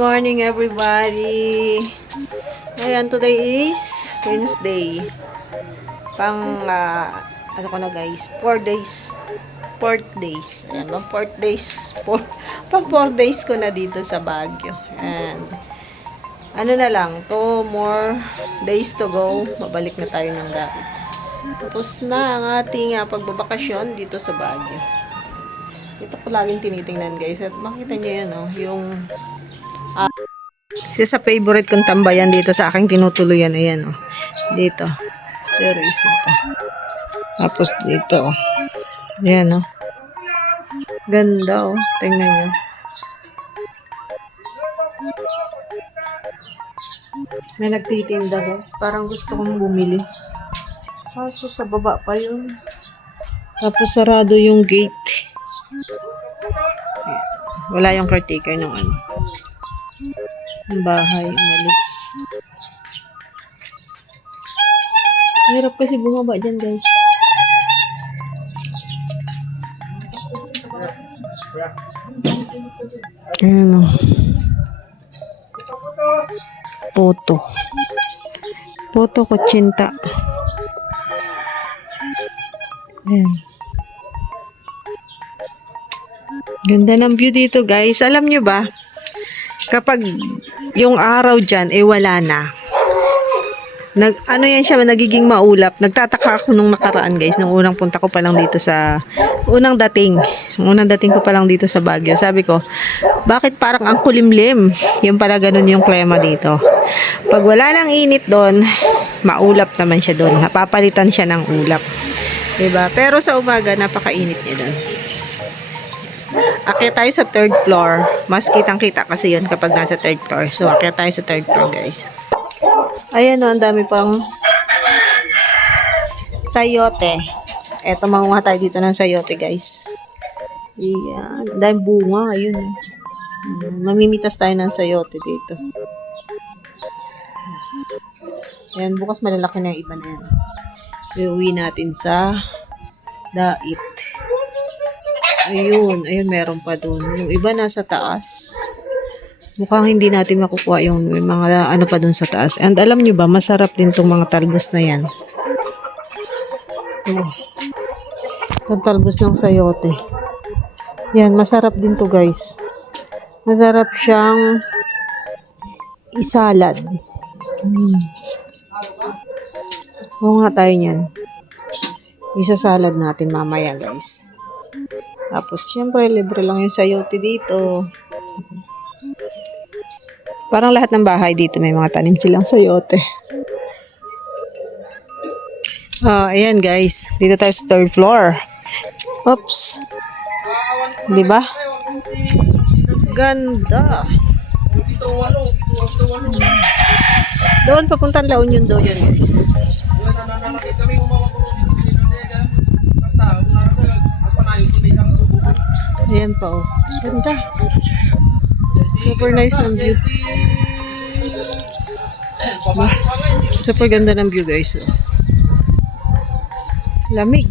Morning everybody. Ayan, today is Wednesday. Pang ano ko na guys, 4 days. 4 days. Ayan, pang 4 days. Pang 4 days ko na dito sa Baguio. And ano na lang, 2 more days to go. Babalik na tayo ng Dait. Tapos na ang ating pagbabakasyon dito sa Baguio. Ito ko laging tinitingnan guys. At makita nyo yan, oh, yung isa sa favorite kong tambayan dito sa aking tinutuluyan. Ayan, oh. Dito. There is ito. Tapos dito, oh. Ayan, oh. Ganda, oh. Tingnan nyo. May nagtitinda, guys. Parang gusto kong bumili. Kaso sa baba pa yun. Tapos sarado yung gate. Wala yung caretaker ng ano. Yung bahay, umalis. Hirap kasi bumaba dyan, guys. Ayan, o. Poto kutsinta. Ayan. Ganda ng view dito, guys. Alam nyo ba, kapag yung araw dyan, wala na. Ano yan siya, nagiging maulap. Nagtataka ako nung nakaraan, guys, nung unang punta ko pa lang dito sa, unang dating ko pa lang dito sa Baguio. Sabi ko, bakit parang ang kulimlim? Yung pala ganun yung klima dito. Pag wala nang init doon, maulap naman siya doon. Napapalitan siya ng ulap. Diba? Pero sa umaga, napakainit niya doon. Akyat tayo sa 3rd floor. Mas kitang-kita kasi yun kapag nasa 3rd floor. So, akyat tayo sa 3rd floor, guys. Ayan, o, ang dami pang sayote. Eto, manguha tayo dito ng sayote, guys. Ayan. Ang dami bunga. Ayun. Mamimitas tayo ng sayote dito. Ayan, bukas malalaki na yung iba na yan. Iuwi natin sa Dait. Ayun, meron pa dun. Yung iba nasa taas. Mukhang hindi natin makukuha yung mga ano pa dun sa taas. And alam nyo ba, masarap din tong mga talbos na yan. Itong talbos ng sayote. Yan, masarap din to, guys. Masarap siyang isalad. Oo nga tayo niyan. Isasalad natin mamaya, guys. Tapos, syempre, libre lang yung sayote dito. Parang lahat ng bahay dito may mga tanim silang sayote. Ayan, guys. Dito tayo sa 3rd floor. Oops. Diba? Ganda. Doon, papuntang La Union daw yan, guys. Ayan pa, oh. Ganda. Super nice ng view. Super ganda ng view, guys. Oh. Lamig.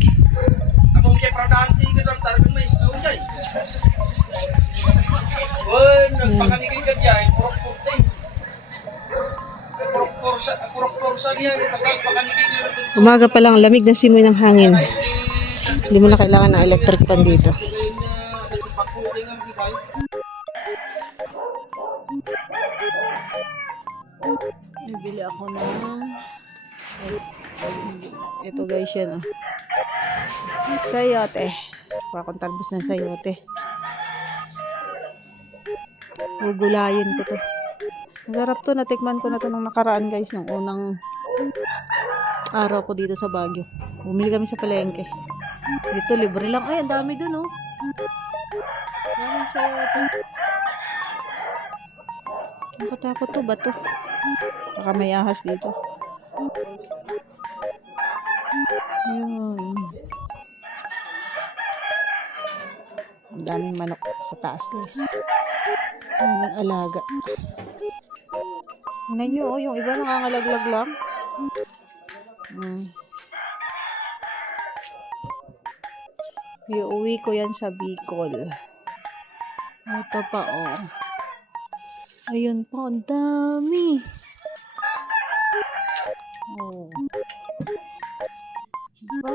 Umaga pa lang, lamig na simoy ng hangin. Hindi mo na kailangan ng electric fan dito. Nabili ako ng ito, guys, yan, oh. Sayote. Kuha akong talbos ng sayote. Gugulayin ko to. Masarap to. Natikman ko na to nung nakaraan, guys, nung unang araw ko dito sa Baguio. Bumili kami sa palengke. Dito libre lang. Ay, ang dami dun, oh. Daming sayote. Nakatakot to. Bato. Baka may ahas dito. Yun. Ang daming manok sa taas, guys. Ang alaga. Tingnan nyo, oh, yung iba nangangalaglag lang. Iuwi ko yan sa Bicol. Ito pa, oh. Ayun pa, ang dami. Oh. Diba?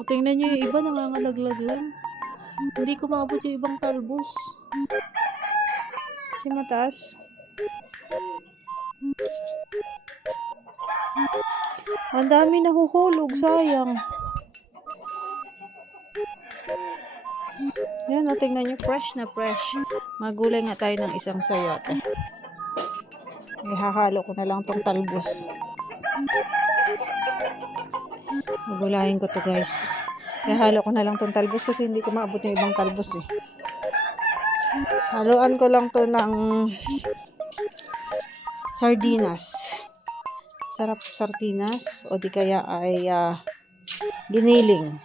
O, tingnan nyo yung iba, nangangalaglag lang. Hindi ko maabot yung ibang talbos. Kasi mataas. Ang dami nahuhulog, sayang. Yan, o, tingnan nyo, fresh na fresh. Magulay nga tayo ng isang sayote. Ihahalo ko na lang tong talbos. Magulayin ko to, guys. Ihahalo ko na lang tong talbos kasi hindi ko maabot yung ibang talbos eh. Haluan ko lang to ng sardinas. Sarap sardinas o di kaya ay giniling.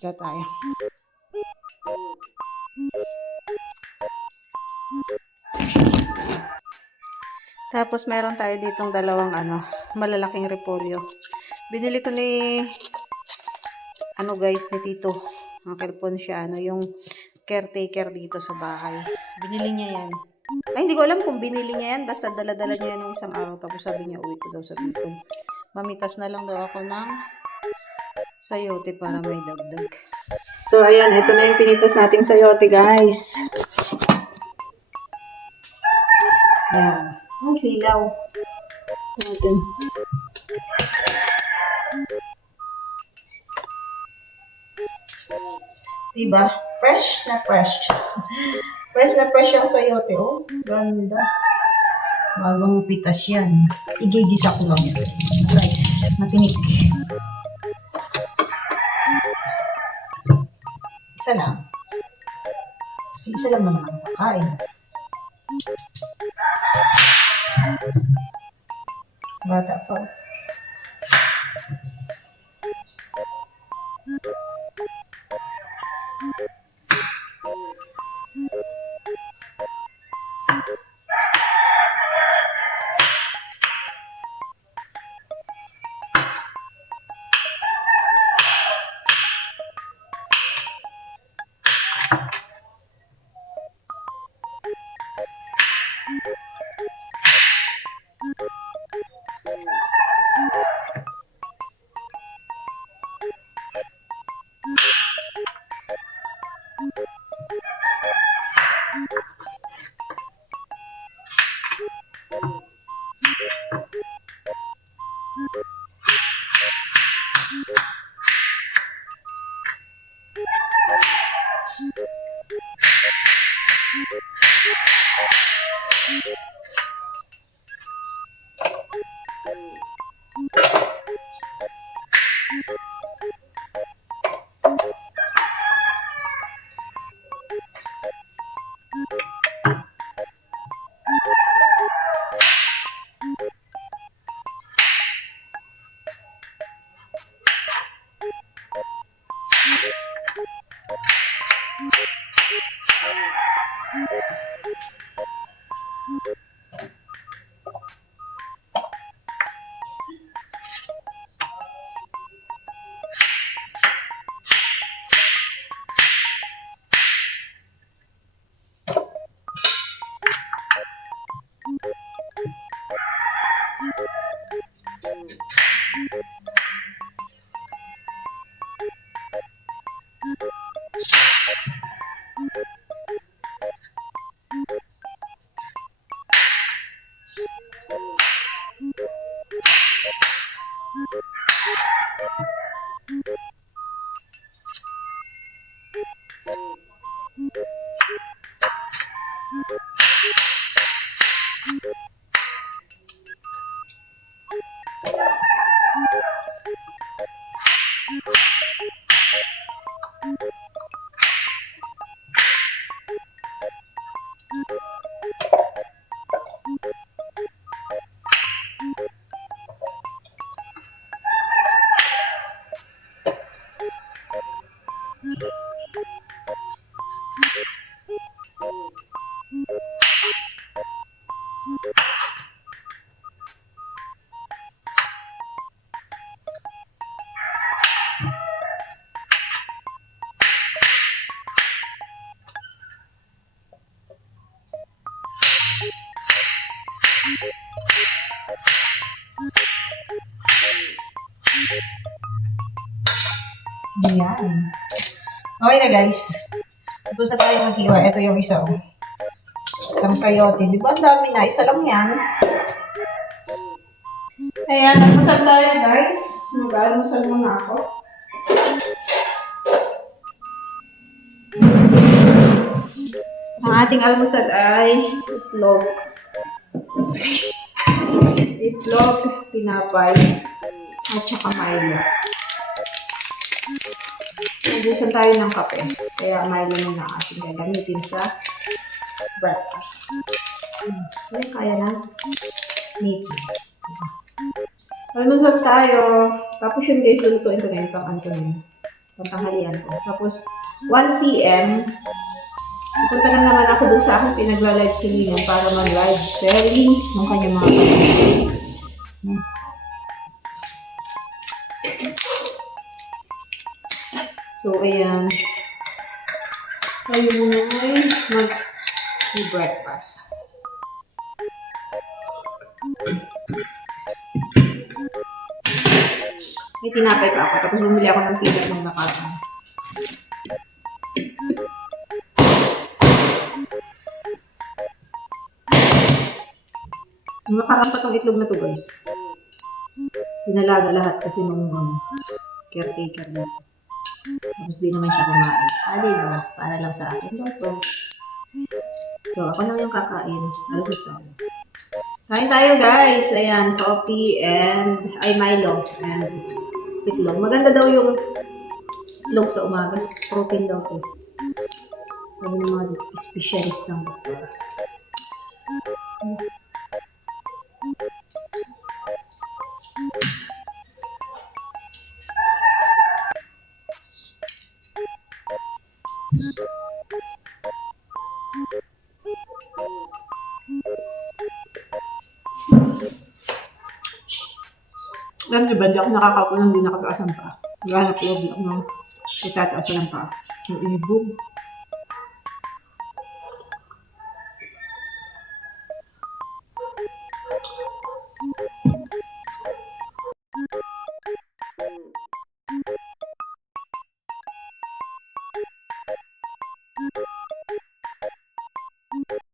Ito tayo. Tapos meron tayo ditong dalawang malalaking repolyo. Binili ko ni guys, ni Tito Uncle Ponciano, yung caretaker dito sa bahay. Binili niya yan. Ay, hindi ko alam kung binili niya yan. Basta dala-dala niya yan nung isang araw. Tapos sabi niya, uwi ko daw sa Bicol. Mamitas na lang daw ako ng sayote para may dagdag. So, ayan. Ito na yung pinitas nating sayote, guys. Ayan. Ang silaw. Natin. Diba? Fresh na fresh. Fresh na fresh yung sayote. Oh, ganda. Bagong pitas yan. Igigisa ko lang yan. Right. Matinik. Isa lang. Isa lang naman ang kakain. Bata pa. Ayan. Okay na guys. Tapos na tayo maghiwa. Ito yung isa. Oh. Isang sayote. Di ba ang dami na? Isa lang yan. Ayan, almusal tayo guys. Mag-almusal muna ako. Ang ating almusal ay itlog. Itlog, tinapay, at saka Milo. Nagusan tayo ng kape. Kaya Milo muna ang ating gagamitin sa breakfast. Kaya na. Meat. Almusal tayo. Tapos yun guys, lutuin ko na yung pang-tanghalian ko. Tapos, 1 p.m. Pupunta na naman ako dun sa aking pinagla-live selling para mag-live selling ng kanyang mga kapatid. So, ayan. Tayo muna ay mag-breakfast. May tinapay pa ako. Tapos bumili ako ng peanut nung nakaraan. Nakaraan pa tong itlog na to guys. Pinalaga lahat kasi nung caretaker na. Tapos di naman siya kumain. Diba? Para lang sa akin. So, ako lang yung kakain. Almusal. Kain tayo guys. Ayan, coffee and Milo and itlog. Maganda daw yung itlog sa umaga. Protein daw to. Sabi ng mga specialist ng doktor. Alam niyo ba, di ako nakakaupo nang di nakataasan pa. Gahanap loob lang, no? Itataas lang pa. Yung ibog.